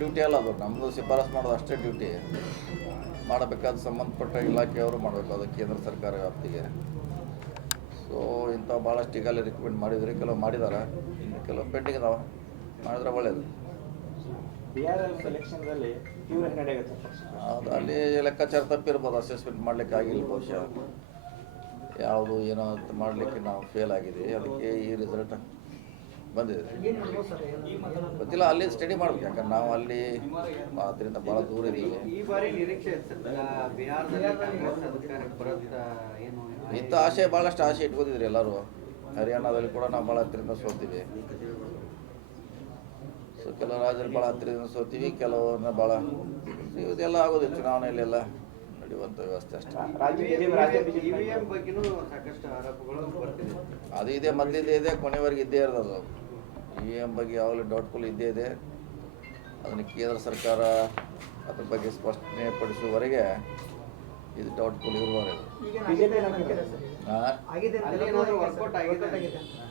Duty ಅಲ್ಲ ಅದು, ನಮ್ಮದು ಶಿಫಾರಸು ಮಾಡೋದು ಅಷ್ಟೇ ಡ್ಯೂಟಿ. ಮಾಡಬೇಕಾದ ಸಂಬಂಧಪಟ್ಟ ಇಲಾಖೆಯವರು ಮಾಡಬೇಕು, ಅದು ಕೇಂದ್ರ ಸರ್ಕಾರ ವ್ಯಾಪ್ತಿಗೆ. ಸೊ ಇಂಥ ಭಾಳಷ್ಟು ಈಗಲೇ ರಿಕಮೆಂಡ್ ಮಾಡಿದ್ರಿ, ಕೆಲವು ಮಾಡಿದ್ದಾರೆ, ಇನ್ನು ಕೆಲವು ಪೆಂಡಿಂಗ್ ಇದಾವೆ, ಮಾಡಿದ್ರೆ ಒಳ್ಳೆಯದು. ಅದು ಅಲ್ಲಿ ಲೆಕ್ಕಾಚಾರ ತಪ್ಪಿರ್ಬೋದು, ಅಸೆಸ್ಮೆಂಟ್ ಮಾಡಲಿಕ್ಕೆ ಆಗಿಲ್ಲ ಬಹುಶಃ, ಯಾವುದು ಏನೋ ಅಂತ ಮಾಡಲಿಕ್ಕೆ ನಾವು ಫೇಲ್ ಆಗಿದ್ದೀವಿ, ಅದಕ್ಕೆ ಈ ರಿಸಲ್ಟ್ ಬಂದಿದೆ. ಗೊತ್ತಿಲ್ಲ, ಅಲ್ಲಿ ಸ್ಟಡಿ ಮಾಡ್ಬೇಕು, ಯಾಕಂದ್ರೆ ನಾವು ಅಲ್ಲಿ ಅದರಿಂದ ಭಾಳ ದೂರ ಇದ್ದೀವಿ. ಇಂಥ ಆಸೆ ಭಾಳಷ್ಟು ಆಸೆ ಇಟ್ಕೊಂಡಿದ್ರಿ ಎಲ್ಲರೂ. ಹರಿಯಾಣದಲ್ಲಿ ಕೂಡ ನಾವು ಭಾಳ ಹತ್ತಿರದಿಂದ ಸೋತೀವಿ. ಸೊ ಕೆಲವು ರಾಜ್ಯದಲ್ಲಿ ಭಾಳ ಹತ್ತಿರದಿಂದ ಸೋತೀವಿ, ಕೆಲವನ್ನ ಭಾಳ ಇದೆಲ್ಲ ಆಗೋದು ಚುನಾವಣೆಯಲ್ಲೆಲ್ಲ ನಡೆಯುವಂಥ ವ್ಯವಸ್ಥೆ ಅಷ್ಟೇ. ಅದು ಇದೆ, ಮೊದಲಿದ್ದೇ ಇದೆ, ಕೊನೆವರೆಗೆ ಇದ್ದೇ ಇರೋದು. EVM ಬಗ್ಗೆ ಯಾವಾಗಲೂ ಡೌಟ್ಫುಲ್ ಇದ್ದೇ ಇದೆ. ಅದನ್ನು ಕೇಂದ್ರ ಸರ್ಕಾರ ಅದ್ರ ಬಗ್ಗೆ ಸ್ಪಷ್ಟನೆ ಪಡಿಸುವವರೆಗೆ ಇದು ಡೌಟ್ಫುಲ್ ಇರುವವರೆಗೆ.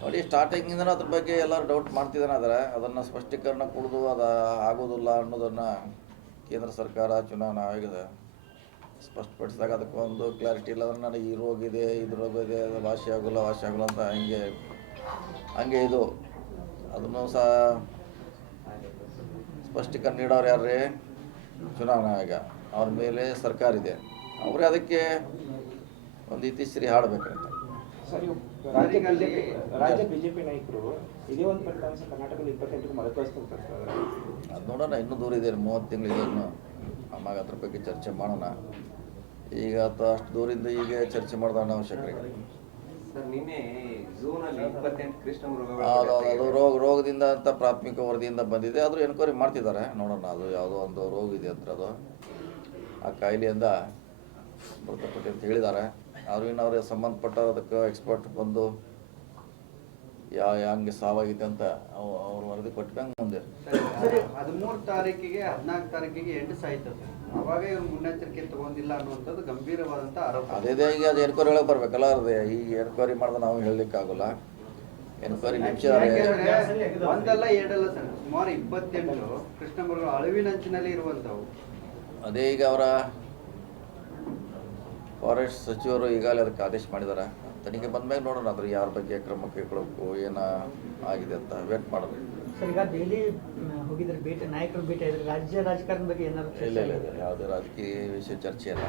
ನೋಡಿ, ಸ್ಟಾರ್ಟಿಂಗಿಂದ ಅದ್ರ ಬಗ್ಗೆ ಎಲ್ಲರೂ ಡೌಟ್ ಮಾಡ್ತಿದ್ದಾನೆ. ಅದನ್ನು ಸ್ಪಷ್ಟೀಕರಣ ಕೊಡೋದು ಅದು ಆಗೋದಿಲ್ಲ ಅನ್ನೋದನ್ನು ಕೇಂದ್ರ ಸರ್ಕಾರ ಚುನಾವಣಾ ಆಯೋಗದ ಸ್ಪಷ್ಟಪಡಿಸಿದಾಗ ಅದಕ್ಕೊಂದು ಕ್ಲಾರಿಟಿ ಇಲ್ಲ. ಅಂದ್ರೆ ನನಗೆ ಈ ರೋಗ ಇದೆ, ಇದು ರೋಗ ಇದೆ, ಅದು ವಾಸಿ ಆಗೋಲ್ಲ ಅಂತ ಹಂಗೆ ಇದು ಅದನ್ನು ಸಹ ಸ್ಪಷ್ಟೀಕರಣ ನೀಡೋರು ಯಾರೇ ಚುನಾವಣಾ ಆಯೋಗ, ಅವ್ರ ಮೇಲೆ ಸರ್ಕಾರ ಇದೆ, ಅವರೇ ಅದಕ್ಕೆ ಒಂದು ಇತಿಶ್ರೀ ಹಾಡಬೇಕಂತ. ರಾಜ್ಯ ಬಿಜೆಪಿ ನಾಯಕರು ಇದೇ ಒಂದು ಫಲಿತಾಂಶ ಕರ್ನಾಟಕದಲ್ಲಿ 28ಕ್ಕೆ ಮರುಕಳಿಸ್ತಾರೆ. ಅದು ನೋಡೋಣ, ಇನ್ನೂ ದೂರ ಇದೆ, 30 ತಿಂಗಳಿದೆ ಇನ್ನು. ಆವಾಗ ಅದ್ರ ಬಗ್ಗೆ ಚರ್ಚೆ ಮಾಡೋಣ. ಈಗ ಅಷ್ಟು ದೂರಿಂದ ಈಗ ಚರ್ಚೆ ಮಾಡೋದು ಅನಾವಶ್ಯಕ. ಅದು ರೋಗದಿಂದ ಅಂತ ಪ್ರಾಥಮಿಕ ವರದಿಯಿಂದ ಬಂದಿದೆ, ಆದರೂ ಎನ್ಕ್ವೈರಿ ಮಾಡ್ತಿದ್ದಾರೆ, ನೋಡೋಣ. ಅದು ಯಾವುದೋ ಒಂದು ರೋಗ ಇದೆ ಅಂತ, ಅದು ಆ ಕಾಯಿಲೆಯಿಂದ ಮೃತಪಟ್ಟು ಅಂತ ಹೇಳಿದ್ದಾರೆ. ಅವರು ಇನ್ನವ್ರಿಗೆ ಸಂಬಂಧಪಟ್ಟ ಅದಕ್ಕೆ ಎಕ್ಸ್ಪರ್ಟ್ ಬಂದು ಹಂಗೆ ಸಾವಾಗಿದೆ ಅಂತ ಅವ್ರು ವರದಿ ಕೊಟ್ಟಂಗೆ ಮುಂದೆ 13 ತಾರೀಕಿಗೆ 14 ತಾರೀಕಿಗೆ ಎಂಟು ಸಾಯ್ತು. ಅವಾಗ ಇವ್ರು ಮುನ್ನೆಚ್ಚರಿಕೆ ತಗೊಂಡಿಲ್ಲ ಅನ್ನುವಂಥದ್ದು ಗಂಭೀರವಾದಂಥ ಆರೋಪ. ಅದೇ ಈಗ ಅದು ಎನ್ಕ್ವೈರಿ ಒಳಗೆ ಬರ್ಬೇಕಲ್ಲ. ಅದೇ ಈಗ ಎನ್ಕ್ವೈರಿ ಮಾಡಿದ್ರೆ ನಾವು ಹೇಳಲಿಕ್ಕಾಗಲ್ಲ. ಎನ್ಕ್ವೈರಿ ನಿಮಿಷ ಒಂದಲ್ಲ ಎರಡಲ್ಲ ಸರ್, ಸುಮಾರು 28 ಕೃಷ್ಣ ಮೃಗಗಳು ಅಳಿವಿನಂಚಿನಲ್ಲಿ ಇರುವಂಥವು. ಅದೇ ಈಗ ಅವರ ಫಾರೆಸ್ಟ್ ಸಚಿವರು ಈಗಾಗಲೇ ಅದಕ್ಕೆ ಆದೇಶ ಮಾಡಿದ್ದಾರೆ. ತನಿಖೆ ಬಂದ್ಮೇಲೆ ನೋಡೋಣ ಅದ್ರ ಯಾರ ಬಗ್ಗೆ ಕ್ರಮ ಕೈಗೊಳ್ಳಬೇಕು, ಏನು ಆಗಿದೆ ಅಂತ ವೇಟ್ ಮಾಡೋದು. ಸರ್, ಈಗ ಡೈಲಿ ಹೋಗಿದ್ರೆ ಭೇಟಿ, ನಾಯಕರು ಭೇಟಿ ಆಗಿದ್ರೆ ರಾಜ್ಯ ರಾಜಕಾರಣದ ಬಗ್ಗೆ ಏನಾದ್ರು? ಇಲ್ಲ, ಯಾವುದೇ ರಾಜಕೀಯ ವಿಷಯ ಚರ್ಚೆ ಇಲ್ಲ.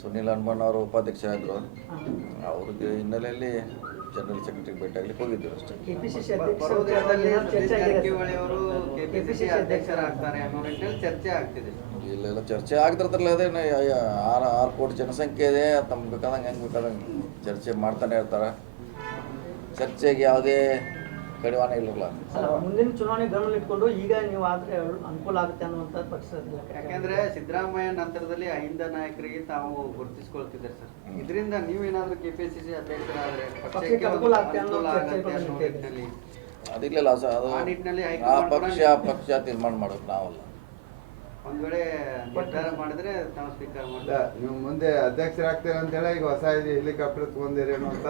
ಸುನಿಲ್ ಹನುಮಣ್ಣ ಅವರು ಉಪಾಧ್ಯಕ್ಷರಾದರು, ಅವ್ರಿಗೆ ಹಿನ್ನೆಲೆಯಲ್ಲಿ ಜನರಲ್ ಸೆಕ್ರೆಟರಿ ಭೇಟಿ ಆಗ್ಲಿಕ್ಕೆ ಹೋಗಿದ್ದರು ಅಷ್ಟೇ. ಕೆಪಿಸಿಸಿ ಅಧ್ಯಕ್ಷರಾಗ್ತಾರೆ ಅನ್ನೋ ನಿಟ್ಟಿನಲ್ಲಿ ಚರ್ಚೆ ಆಗ್ತಿದೆ. ಇಲ್ಲ ಚರ್ಚೆ ಆಗ್ತಿರ್ತಾರಲ್ಲ, ಅದೇ 6 ಕೋಟಿ ಜನಸಂಖ್ಯೆ ಇದೆ, ತಮ್ಗೆ ಬೇಕಾದಂಗೆ ಹೆಂಗೆ ಬೇಕಾದಂಗೆ ಚರ್ಚೆ ಮಾಡ್ತಾನೆ ಇರ್ತಾರೆ. ಚರ್ಚೆಗೆ ಯಾವುದೇ ಕಡಿವಾಣ ಇಲ್ಲಲ್ಲ. ಮುಂದಿನ ಚುನಾವಣೆ ಗಮನ ಇಟ್ಕೊಂಡು ಈಗ ನೀವು ಆದರೆ ಅನುಕೂಲ ಆಗುತ್ತೆ ಅನ್ನುವಂಥ ಪಕ್ಷ. ಯಾಕೆಂದ್ರೆ ಸಿದ್ದರಾಮಯ್ಯ ನಂತರದಲ್ಲಿ ಅಹಿಂದ ನಾಯಕರಿಗೆ ತಾವು ಗುರುತಿಸ್ಕೊಳ್ತಿದ್ದಾರೆ ಸರ್. ಇದರಿಂದ ನೀವೇನಾದ್ರೂ ಕೆಪಿಸಿಸಿ ಅಧ್ಯಕ್ಷರಾದ್ರೆ ಪಕ್ಷಕ್ಕೆ ಅನುಕೂಲ ಆಗುತ್ತೆ ಅನ್ನೋ ನಿಟ್ಟಿನಲ್ಲಿ ಅದಿಲ್ಲ ಸರ್, ಅದು ಆ ಪಕ್ಷ ತೀರ್ಮಾನ ಮಾಡೋದು ನಾವಲ್ಲ. ಒಂದ್ ವೇಳೆ ನಿರ್ಧಾರ ಮಾಡಿದ್ರೆ ತಾವು ಸ್ವೀಕಾರ ಮಾಡಿದ್ರೆ ನೀವು ಮುಂದೆ ಅಧ್ಯಕ್ಷರಾಗ್ತೀರ ಅಂತ ಹೇಳಿ ಈಗ ಹೊಸ ಹೆಲಿಕಾಪ್ಟರ್ ತಗೊಂಡಿರೇನೋ ಅಂತ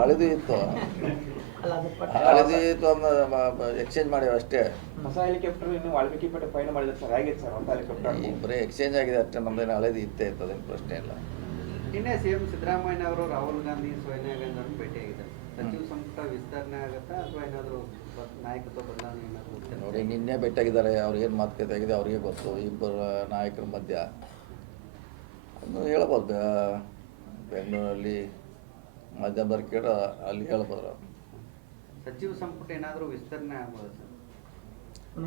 ಹಳದಿ ಇತ್ತು ಎಕ್ಸ್ಚೇಂಜ್ ಮಾಡಿವ ಅಷ್ಟೇ. ಹೊಸ ಹೆಲಿಕಾಪ್ಟರ್ ಇನ್ನು ವಾಲ್ಮೀಕಿ ಪೇಟೆ ಪಯಣ ಮಾಡಿದ್ರೆ ಸರ್, ಹೇಗಿದೆ ಸರ್ ಹೊಸ ಹೆಲಿಕಾಪ್ಟರ್? ಈಗ ಬರೀ ಎಕ್ಸ್ಚೇಂಜ್ ಆಗಿದೆ ಅಷ್ಟೇ, ನಮ್ದೇನು ಹಳದಿ ಇತ್ತೇ ಇರ್ತದೇನು ಪ್ರಶ್ನೆ ಇಲ್ಲ. ನಿನ್ನೆ ಸಿಎಂ ಸಿದ್ದರಾಮಯ್ಯ ಅವರು ರಾಹುಲ್ ಗಾಂಧಿ, ಸೋನಿಯಾ ಗಾಂಧಿ ಅವ್ರನ್ನ ಭೇಟಿಯಾಗಿದ್ದಾರೆ. ಸಚಿವ ಸಂಪುಟ ವಿಸ್ತರಣೆ ಆಗುತ್ತಾ ಅಥವಾ ಏನಾದರೂ ನಾಯಕತ್ವ ಬದಲಾವಣೆ ಏನಾದರೂ? ನೋಡಿ, ನಿನ್ನೆ ಭೇಟಿಯಾಗಿದ್ದಾರೆ, ಅವ್ರು ಏನು ಮಾತುಕತೆ ಆಗಿದೆ ಅವ್ರಿಗೆ ಗೊತ್ತು. ಇಬ್ಬರು ನಾಯಕರ ಮಧ್ಯ ಅದು ಹೇಳ್ಬೋದು. ಬೆಂಗಳೂರಲ್ಲಿ ಮಧ್ಯಮದವ್ರು ಕೇಳ ಅಲ್ಲಿ ಹೇಳ್ಬೋದು. ಸಚಿವ ಸಂಪುಟ ಏನಾದರೂ ವಿಸ್ತರಣೆ ಆಗ್ಬೋದು ಸರ್?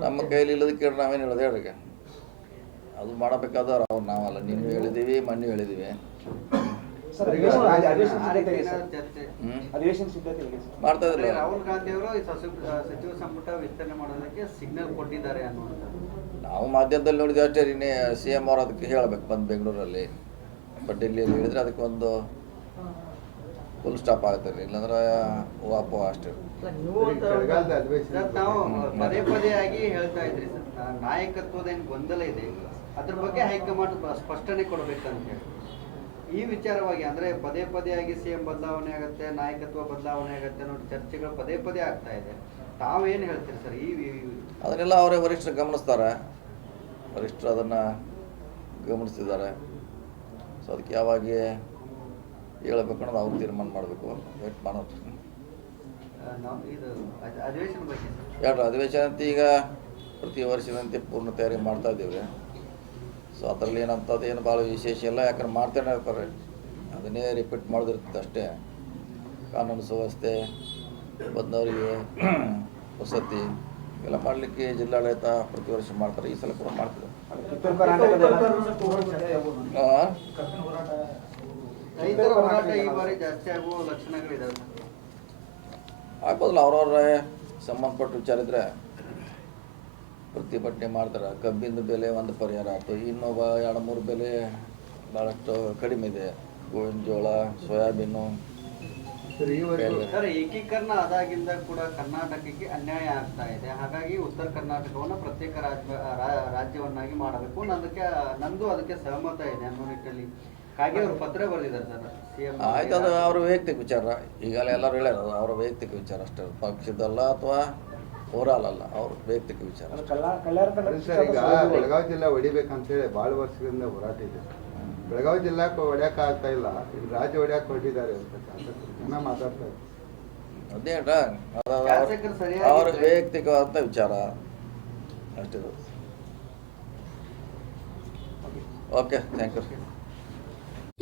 ನಮ್ಮ ಕೈಲಿ ಇಲ್ಲದ ಕೇಳಿ ನಾವೇನು ಹೇಳೋದು ಹೇಳ್ರಿ. ಅದು ಮಾಡಬೇಕಾದ್ರೆ ಅವ್ರು ನಾವಲ್ಲ, ನೀನು ಹೇಳಿದ್ದೀವಿ, ಮೊನ್ನೆ ಹೇಳಿದ್ದೀವಿ. ಮಾಡ್ತಾ ಇದ್ರು. ರಾಹುಲ್ ಗಾಂಧಿ ಅವರು ಸಚಿವ ಸಂಪುಟ ವಿಸ್ತರಣೆ ಮಾಡೋದಕ್ಕೆ ಸಿಗ್ನಲ್ ಕೊಟ್ಟಿದ್ದಾರೆ ಅನ್ನುವಂಥದ್ದು ನಾವು ಮಾಧ್ಯಮದಲ್ಲಿ ನೋಡಿದ್ವಿ ಅಷ್ಟೇ. CM ಅವರು ಅದಕ್ಕೆ ಹೇಳಬೇಕು ಬಂದು ಬೆಂಗಳೂರಲ್ಲಿ, ಬಟ್ ಡೆಲ್ಲಿಯಲ್ಲಿ ಹೇಳಿದ್ರೆ ಅದಕ್ಕೊಂದು ಫುಲ್ ಸ್ಟಾಪ್ ಆಗುತ್ತೆ. ಇಲ್ಲಾಂದ್ರೆ ವಾಪೋ ಅಷ್ಟೇ. ನಾವು ಪದೇ ಆಗಿ ಹೇಳ್ತಾ ಇದ್ರಿ ಸರ್, ನಾಯಕತ್ವದ ಏನು ಗೊಂದಲ ಇದೆ, ಅದ್ರ ಬಗ್ಗೆ ಹೈಕಮಾಂಡ್ ಸ್ಪಷ್ಟನೆ ಕೊಡಬೇಕಂತ ಹೇಳಿ. ಈ ವಿಚಾರವಾಗಿ ಅಂದ್ರೆ ಪದೇ ಪದೇ ಆಗಿ ಸಿಎಂ ಬದಲಾವಣೆ ಆಗುತ್ತೆ, ನಾಯಕತ್ವ ಬದಲಾವಣೆ ಆಗುತ್ತೆ ಅನ್ನೋ ಚರ್ಚೆಗಳು ಪದೇ ಪದೇ ಆಗ್ತಾ ಇದೆ. ತಾವೇನು ಹೇಳ್ತೀರಿ ಸರ್ ಅದನ್ನೆಲ್ಲ ಅವರೇ ವರಿಷ್ಠರು ಗಮನಿಸ್ತಾರೆ, ವರಿಷ್ಠರು ಅದನ್ನು ಗಮನಿಸ್ತಿದ್ದಾರೆ. ಸೊ ಅದಕ್ಕೆ ಯಾವಾಗ ಹೇಳಬೇಕು ಅನ್ನೋದು ಅವ್ರು ತೀರ್ಮಾನ ಮಾಡಬೇಕು, ವೇಟ್ ಮಾಡೋದು. ಇದು ಅಧಿವೇಶನ ಬಗ್ಗೆ ಎರಡು ಅಧಿವೇಶನ ಅಂತ ಈಗ ಪ್ರತಿ ವರ್ಷದಂತೆ ಪೂರ್ಣ ತಯಾರಿ ಮಾಡ್ತಾ ಇದ್ದೀವಿ. ಸೊ ಅದರಲ್ಲಿ ಏನಂಥದ್ದು ಏನು ಭಾಳ ವಿಶೇಷ ಇಲ್ಲ, ಯಾಕಂದ್ರೆ ಮಾಡ್ತಾನೆ ಇರ್ತಾರೆ, ಅದನ್ನೇ ರಿಪೀಟ್ ಮಾಡೋದಿರ್ತದೆ ಅಷ್ಟೇ. ಕಾನೂನು ಸುವ್ಯವಸ್ಥೆ, ಬಂದವರಿಗೆ ವಸತಿ ಎಲ್ಲ ಮಾಡಲಿಕ್ಕೆ ಜಿಲ್ಲಾಡಳಿತ ಪ್ರತಿ ವರ್ಷ ಮಾಡ್ತಾರೆ, ಈ ಸಲ ಕೂಡ ಮಾಡ್ತಾರೆ. ರೈತರ ಹೋರಾಟ ಈ ಬಾರಿ ಜಾಸ್ತಿ ಆಗುವ ಲಕ್ಷಣಗಳಿದಾವೆ. ಆಗ್ಬೋದಲ್ಲ, ಅವ್ರವ್ರ ಸಂಬಂಧಪಟ್ಟ ವಿಚಾರ ಇದ್ರೆ ಪ್ರತಿಭಟನೆ ಮಾಡ್ತಾರೆ. ಕಬ್ಬಿಂದ ಬೆಲೆ ಒಂದು ಪರಿಹಾರ ಆಯ್ತು, ಇನ್ನೊಬ್ಬ 2-3 ಬೆಲೆ ಭಾಳಷ್ಟು ಕಡಿಮೆ ಇದೆ, ಗೋವಿನ ಜೋಳ, ಸೋಯಾಬೀನು. ಸರ್, ಏಕೀಕರಣ ಆದಾಗಿಂದ ಕೂಡ ಕರ್ನಾಟಕಕ್ಕೆ ಅನ್ಯಾಯ ಆಗ್ತಾ ಇದೆ. ಹಾಗಾಗಿ ಉತ್ತರ ಕರ್ನಾಟಕವನ್ನು ಪ್ರತ್ಯೇಕ ರಾಜ್ಯವನ್ನಾಗಿ ಮಾಡಬೇಕು, ನಂದು ಅದಕ್ಕೆ ಸಹಮತ ಇದೆ ಅನ್ನೋ ನಿಟ್ಟಿನಲ್ಲಿ ಹಾಗೆ ಅವರು ಪತ್ರ ಬರೆದಿದ್ದಾರೆ ಸರ್ ಸಿಎಂ. ಆಯ್ತು, ಅದು ಅವ್ರ ವೈಯಕ್ತಿಕ ವಿಚಾರ. ಈಗಲೇ ಎಲ್ಲರೂ ಹೇಳ್ಯಾರ, ಅದು ಅವರ ವೈಯಕ್ತಿಕ ವಿಚಾರ ಅಷ್ಟೇ, ಪಕ್ಷದಲ್ಲ ಅಥವಾ ಓವರಾಲ್ ಅಲ್ಲ, ಅವ್ರ ವೈಯಕ್ತಿಕ ವಿಚಾರ. ಸರ್, ಈಗ ಬೆಳಗಾವಿ ಜಿಲ್ಲಾ ಹೊಡಿಬೇಕಂತೇಳಿ ಭಾಳ ವರ್ಷಗಳಿಂದ ಹೋರಾಟ ಇದೆ. ಬೆಳಗಾವಿ ಜಿಲ್ಲಾಕ್ಕೆ ಹೊಡ್ಯಕ್ಕೆ ಆಗ್ತಾ ಇಲ್ಲ, ಇಲ್ಲಿ ರಾಜ್ಯ ಹೊಡ್ಯಕ್ಕೆ ಹೊರಟಿದ್ದಾರೆ ಅಂತ ಜನ ಮಾತಾಡ್ತಾರೆ. ಅದೇ ಅವ್ರ ವೈಯಕ್ತಿಕವಾದ ವಿಚಾರ ಅಷ್ಟಿದು. Okay, thank you.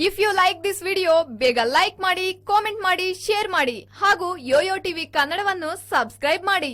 If you like this video ಬೇಗ ಲೈಕ್ ಮಾಡಿ, ಕಾಮೆಂಟ್ ಮಾಡಿ, ಶೇರ್ ಮಾಡಿ ಹಾಗೂ ಯೋಯೋ ಟಿವಿ ಕನ್ನಡವನ್ನು ಸಬ್ಸ್ಕ್ರೈಬ್ ಮಾಡಿ.